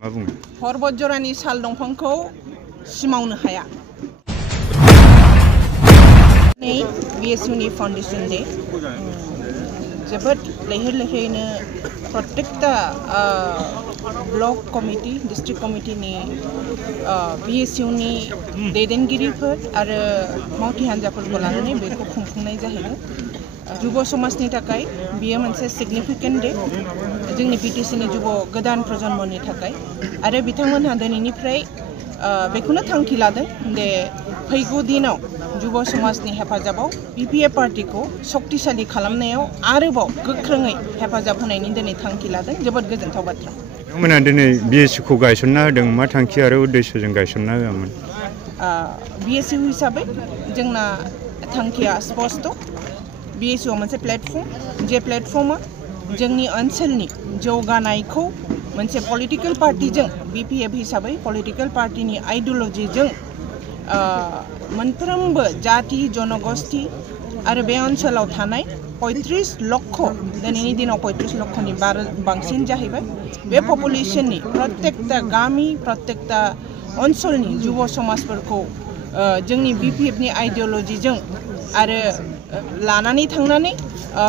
मा बुङो? हरबजरानि साल दंफांखौ सिमावनो हाया। नै BSUनि फाउन्डेसन डे जोबोद लैहोर लैहोरैनो प्रत्येकता ब्लक कमिटि डिस्ट्रिक्ट कमिटिनि BSUनि दैदेनगिरिफोर आरो मावथि हान्जाफोरखौ लानानै बेखौ खुंफुंनाय जाहैदों। जुब समाजनि थाखाय बियो मोनसे सिगनिफिकेन्ट डे जोंनि BTCनि जुब गोदान प्रजन्मनि थाखाय आरो बिथांमोनहा दिनैनिफ्राय बेखौनो थांखि लादों दे फैगौ दिनाव जुब समाजनि हेफाजाबाव BPF पार्टीखौ शक्तिशाली खालामनायाव आरोबाव गोख्रोङै हेफाजाब होनायनि दिनै थांखि लादों। जोबोद गोजोनथाव बाथ्रा। नोंथांमोना दिनै BSUखौ गायसनना होदों, मा थांखि आरो उद्देश्यजों गायसनना होआमोन? BSU हिसाबै जोंना थांखिया स्पष्ट। BSU मोनसे प्लेटफर्म, जे प्लेटफर्मा जोंनि ओनसोलनि जौगानायखौ मोनसे पलिटिकल पार्टीजों BPF हिसाबै पलिटिकल पार्टीनि आइडियोलजिजों मोनफ्रोमबो जाति जनगोष्ठी आरो बे ओनसोलाव थानाय 35 लक्ष दिनैनि दिनाव 35 लक्षनि बांसिन जाहैबाय बे पपुलेशननि प्रत्येकता गामि प्रत्येकता ओनसोलनि जुब समाजफोरखौ जोंनि BPFनि आइडियोलजिजों आरो लानानै थांनानै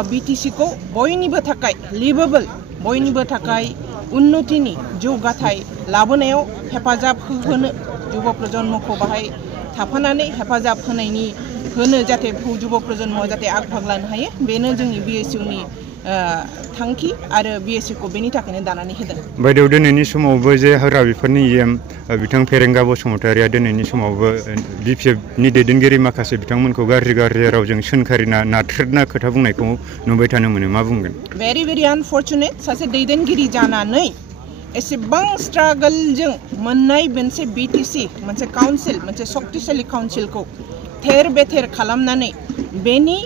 BTCखौ बयनिबो थाखाय लिभेबल बयनिबो थाखाय उन्नतिनि जौगाथाय लाबोनायाव हेफाजाब होनो जुब प्रजन्मखौ बाहाय थाफानानै हेफाजाब होनो जाहाथे जुब प्रजन्मआ जाहाथे आग-फाग लानो हायो बेनो जोंनि BSUनि थांखि आरो BSUखौ बेनि थाखायनो दानानै होदों। बायदेव दिनैनि समावबो जे हाग्रा बिफाननि EM बिथां फेरेंगा बसुमतारिया दिनैनि समावबो BPFनि दैदेनगिरि माखासे बिथांमोनखौ गाज्रि रावजों सोंखारिना नाथ्रोदना खोथा बुंनायखौ नुबाय थानो मोनो, मा बुंगोन? भेरि आनफर्चुनेट सासे दैदेनगिरि जानानै एसेबां स्ट्रागलजों मोननाय मोनसे BTC मोनसे काउन्सिल मोनसे शक्तिशाली काउन्सिलखौ थेर बेथेर खालामनानै बेनि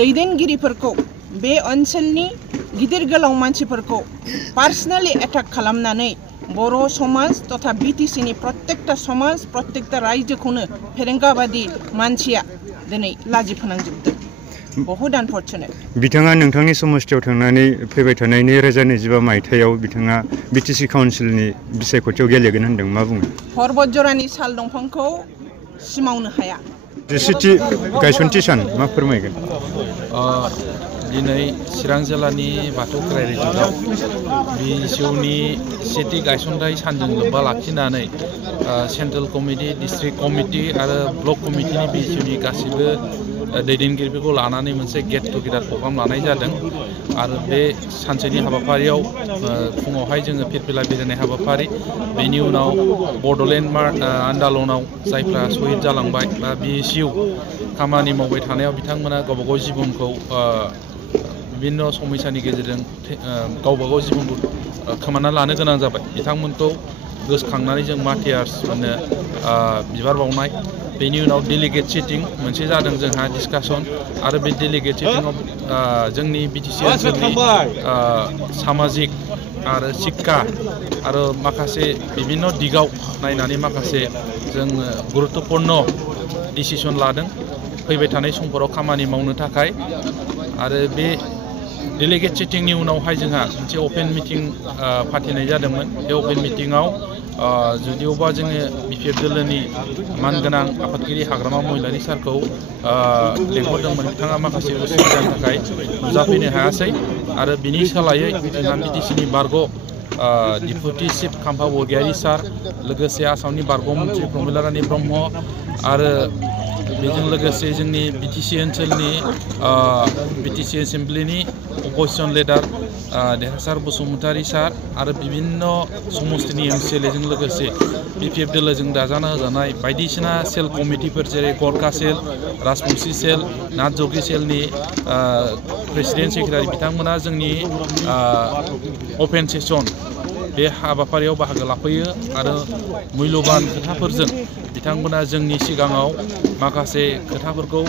दैदेनगिरिफोरखौ बे ओनसोलनि गिदिर गोलाव मानसिफोरखौ पार्सनेलि एटाक खालामनानै बर' समाज तथा BTCनि प्रत्येकता समाज प्रत्येकता रायजोखौनो फेरेंगाबादि मानसिया दिनै लाजि फोनांजोबदों। बहुत आनफर्चुनेट। बिथाङा नोंथांनि समस्थियाव थांनानै फैबाय थानाय 2025 मायथाइयाव बिथाङा BTC काउन्सिलनि बिसायख'थियाव गेलेगोन होनदों, मा बुङो? हरबजरानि साल दंफांखौ सिमावनो हाया। जिसेथि गायसनथि सान मा फोरमायगोन? दिनै चिरां जिल्लानि बाथौ खेराइ रिजर्टआव BSUनि सेथि गायसनथाय सानजों लोब्बा लाखिनानै सेन्ट्रेल कमिटि डिस्ट्रिक्ट कमिटि आरो ब्लक कमिटिनि BSUनि गासिबो दैदेनगिरिफोरखौ लानानै मोनसे गेट टुगेदार प्रग्राम लानाय जादों आरो बे सानसेनि हाबाफारियाव फुङावहाय जोङो फिरफिला बेरायनाय हाबाफारि, बेनि उनाव बड'लेण्ड आन्दलनाव जायफ्रा शहीद जालांबाय बा BSU खामानि मावबाय थानायाव बिथांमोना गावबागाव जिबनखौ बिभिन्न समयसानि गेजेरजों गावबागाव जिबनखौ खोमाना लानो गोनां जाबाय, बिथांमोनखौ गोसोखांनानै जों मार्टियार्स मोननो बिबार बावनाय, बेनि उनाव डेलिगेट सिटिं मोनसे जादों जोंहा डिसकासन आरो बे डेलिगेट सिटिंआव जोंनि BTC ओनसोलनि सामाजिक आरो शिक्षा आरो माखासे बिभिन्न दिगाव नायनानै माखासे जों गुरुत्वपूर्ण डिसिसन लादों फैबाय थानाय समफोराव खामानि मावनो थाखाय। आरो बे डेलिगेट सिटिंनि उनावहाय जोंहा मोनसे अपेन मिटिं फाथिनाय जादोंमोन। बे अपेन मिटिङाव जुदिअबा जोङो BPF दोलोनि मानगोनां आफादगिरि हाग्रामा महिलारि सारखौ लेंहरदोंमोन, बिथाङा माखासे उसुबिदानि थाखाय नुजाफैनो हायासै आरो बिनि सोलायै जोंहा BTCनि बारग' डिपुटि चिफ खाम्फा बरगयारि सार, लोगोसे आसामनि बारग' मन्थ्रि प्रमिला रानी ब्रह्म आरो बेजों लोगोसे जोंनि BTC ओनसोलनि BTC एसेम्ब्लिनि अपोजिसन लिडार देरहासार बसुमतारी सार आरो बिभिन्न समस्थिनि MCLAजों लोगोसे BPF दोलोजों दाजाना होजानाय बायदिसिना सेल कमिटिफोर जेरै गरखा सेल, राजबंशी सेल, नाथ जगि सेलनि प्रेसिडेन्ट सेक्रेटारि बिथांमोना जोंनि अपेन सेसन बे हाबाफारियाव बाहागो लाफैयो आरो मुल्यबान खोथाफोरजों बिथांमोना जोंनि सिगाङाव माखासे खोथाफोरखौ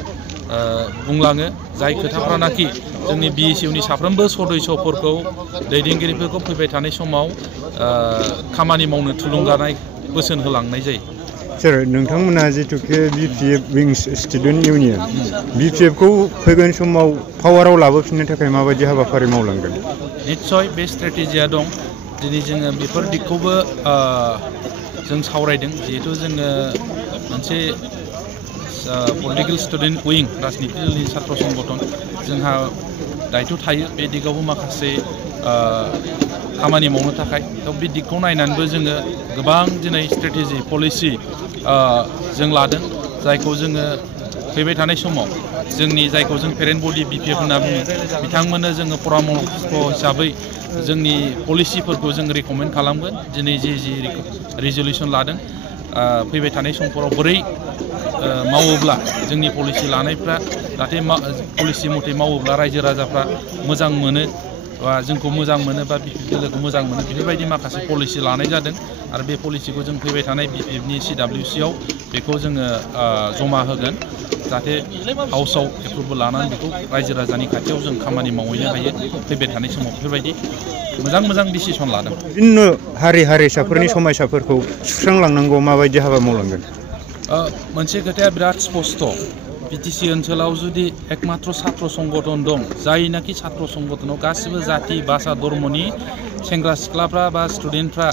बुंलाङो, जाय खोथाफ्रानाखि जोंनि BSUनि साफ्रोमबो सदस्यफोरखौ दैदेनगिरिफोरखौ फैबाय थानाय समाव खामानि मावनो थुलुंगानाय बोसोन होलांनाय जायो। सार, नोंथांमोना जिथुके BPF विंस स्टुडेन्ट इउनियन BPFखौ फैगोन समाव पावाराव लाबोफिननो थाखाय माबायदि हाबाफारि मावलांगोन? निश्चय बे स्ट्रेटेजिया दं। दिनै जोङो बेफोर दिगखौबो जों सावरायदों जिहेतु जोङो मोनसे पलिटिकेल स्टुडेन्ट उइं राजनिति दलनि छात्र संगठन जोंहा दायित्व थायो बे दिगावबो माखासे खामानि मावनो थाखाय बे दिगखौ नायनानैबो जोङो गोबां दिनै स्ट्रेटेजि पलिसि जों लादों जायखौ जोङो फैबाय थानाय समाव जोंनि जायखौ जों पेरेन्ट बडि बिपिएफ होनना बुङो बिथांमोननो जोङो परामर्श हिसाबै जोंनि पलिसिफोरखौ जों रेकमेन्ड खालामगोन दिनै जि रिजलिउसन लादों फैबाय थानाय समफोराव बोरै मावोब्ला जोंनि पलिसि लानायफ्रा जाहाथे पलिसि मथे मावोब्ला रायजो राजाफ्रा मोजां मोनो बा जोंखौ मोजां मोनो बा बिपिएफ दोलोखौ मोजां मोनो बेफोरबायदि माखासे पलिसि लानाय जादों आरो बे पलिसिखौ जों फैबाय थानाय बिपिएफनि CWCआव बेखौ जोङो जमा होगोन जाहाथे हाउसआव एप्रुभेल लानानै बेखौ रायजो राजानि खाथियाव जों खामानि मावहैनो हायो फैबाय थानाय समाव बेफोरबायदि मोजां डिसिसन लादों। बिदिनो हारि हारिसाफोरनि समस्याफोरखौ सुस्रांलांनांगौ माबायदि हाबा मावलांगोन? मोनसे खोथाया बिराद स्पष्ट बिटिसि ओनसोलाव जुदि एकमात्र छात्र संगठन दं जायनाखि छात्र संगठनाव गासिबो जाति भाषा धर्मनि सेंग्रा सिख्लाफ्रा बा स्टुडेन्टफ्रा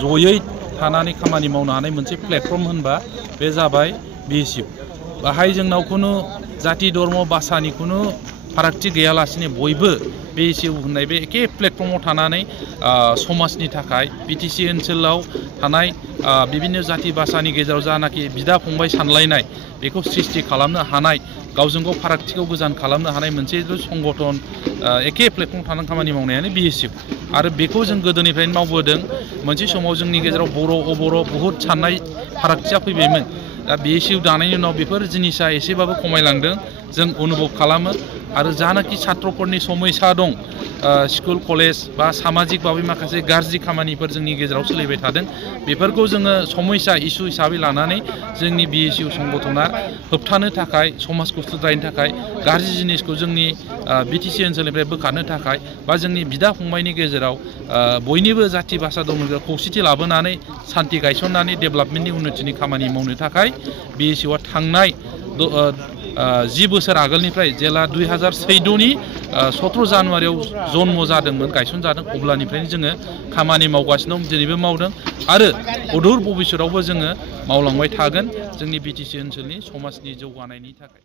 जयै थानानै खामानि मावनो हानाय मोनसे प्लेटफर्म होनबा बे जाबाय BSU। बाहाय जोंनाव खुनु जाति धर्म भाषानि खुनु फारागथि गैयालासिनो बयबो BSU होननाय बे एखे प्लेटफर्माव थानानै समाजनि थाखाय बिटिसि ओनसोलाव थानाय बिभिन्न जाति भाषानि गेजेराव जानाखि बिदा फंबाय सानलायनाय बेखौ सृष्टि खालामनो हानाय गावजों गाव फारागथिखौ गोजान खालामनो हानाय मोनसे संगठन एखे प्लेटफर्माव थानानै खामानि मावनायानो BSU आरो बेखौ जों गोदोनिफ्रायनो मावबोदों। मोनसे समाव जोंनि गेजेराव बर' अबर' बहुद साननाय फारागथिया फैबायमोन दा BSU दानायनि उनाव बेफोर जिनिसा एसेबाबो खमायलांदों जों अनुभब खालामो आरो जानाखि छात्रफोरनि समस्या दं स्कुल कलेज बा सामाजिक भाबै माखासे गाज्रि खामानिफोर जोंनि गेजेराव सोलिबाय थादों बेफोरखौ जोङो समस्या इस्यु हिसाबै लानानै जोंनि BSU संगठना होबथानो थाखाय समाजखौ सुद्रायनो थाखाय गाज्रि जिनिसखौ जोंनि बिटिसि ओनसोलनिफ्राय बोखारनो थाखाय बा जोंनि बिदा फंबायनि गेजेराव बयनिबो जाति भाषा दं खौसेथि लाबोनानै सान्थि गायसननानै डेभेलपमेन्टनि उन्नतिनि खामानि मावनो थाखाय BSUआ थांनाय 10 बोसोर आगोलनिफ्राय जेला 2014नि 17 जानुवारियाव जन्म जादोंमोन गायसनजादों अब्लानिफ्रायनो जोङो खामानि मावगासिनो दं दिनैबो मावदों आरो अदूर भबिष्यतआवबो जोङो मावलांबाय थागोन जोंनि बिटिसि ओनसोलनि समाजनि जौगानायनि थाखाय।